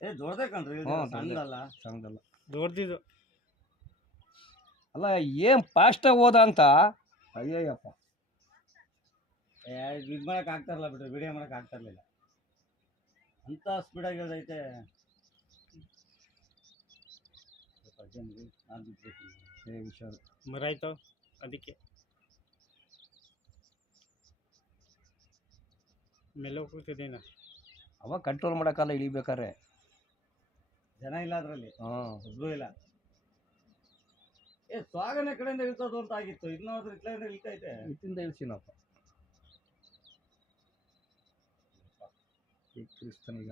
ಏ ದೊಡ್ಡದೇ ಕಣ್ರಿ ಇದು, ಅಲ್ಲ ಏನ್ ಫಾಸ್ಟಾಗಿ ಹೋದ ಅಂತ? ಅಯ್ಯಪ್ಪ ಇದ್ ಮಾಡಕ್ ಆಗ್ತಾರಲ್ಲ ಬಿಡ್ರಿ ವಿಡಿಯೋ ಮಾಡಕ್ ಆಗ್ತಾರಲಿಲ್ಲ ಅಂತ ಸ್ಪೀಡ್ ಹೇಳ್ದೈತೆ ಸ್ವಲ್ಪ ಜನ್ರಿ, ಅದಕ್ಕೆ. ಮೇಲೆ ಕೂತಿದ್ದೀನ ಅವಾಗ ಕಂಟ್ರೋಲ್ ಮಾಡೋಕ್ಕಲ್ಲ ಇಳಿಬೇಕಾರೆ ಜನ ಇಲ್ಲ ಅದ್ರಲ್ಲಿ. ಹಾಂ. ಒಬ್ರು ಇಲ್ಲ. ಏ ಸ್ವಾಗನ ಕಡೆಯಿಂದ ಇಳ್ಸೋದು ಅಂತ ಆಗಿತ್ತು. ಇನ್ನೊಂದ್ರ ಇಟ್ಲಿಂದ ಇಳ್ತೈತೆ ಇತ್ತಿಂದ ಇಳಿಸಿನಪ್ಪ. ಈ ಕ್ರಿಸ್ತನಿಗ.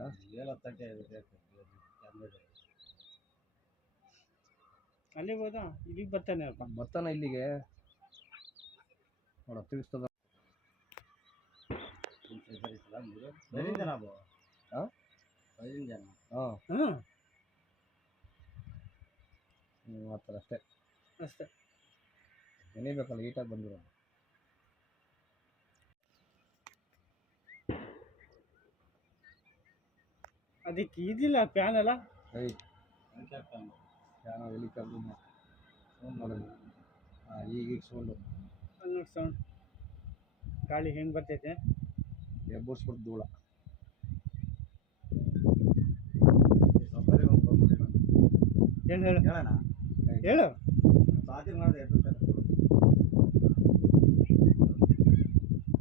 ಅಲ್ಲಿಗೆ ಹೋದ? ಇಲ್ಲಿಗೆ ಬರ್ತಾನೆ ಅಪ್ಪ. ಬರ್ತಾನ ಇಲ್ಲಿಗೆ. ನೋಡ ತಿಳಿಸ್ತದ ನಿಮಿಷ ಸರಿಸಲ್ಲ ಮೂರು ಐದಿನ ಜನ ಬೋ ಹಾ? ಐದಿನ ಜನ ಹಾಂ ಹ್ಞೂ ಥರ ಅಷ್ಟೇ. ಅಷ್ಟೇ. ಬೇಕಲ್ಲ ಈಟಾಗಿ ಬಂದಿರೋ ಅದಕ್ಕೆ ಇದಿಲ್ಲ ಫ್ಯಾನ್ ಅಲ್ಲ? ಯಾರೋ ಹೆಲಿಕಾಪ್ಟರ್ ಫೋನ್ ಮಾಡೋದು ಹಾಂ ಈಗೀಗ ಸೌಂಡು ಸೌಂಡ್ ಗಾಳಿ ಹೆಂಗೆ ಬರ್ತೈತೆ? ಎಬ್ಬರ್ಸ್ಬಿಟ್ಟು ಧೂಳ. ಏನು ಹೇಳು. ಹೇಳೋಣ ಹೇಳು.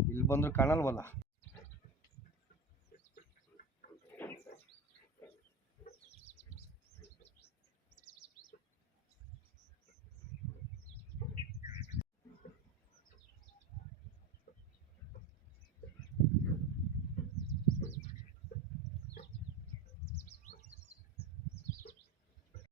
ಇಲ್ಲಿ ಬಂದರೂ ಕಾಣಲ್ವಲ್ಲ?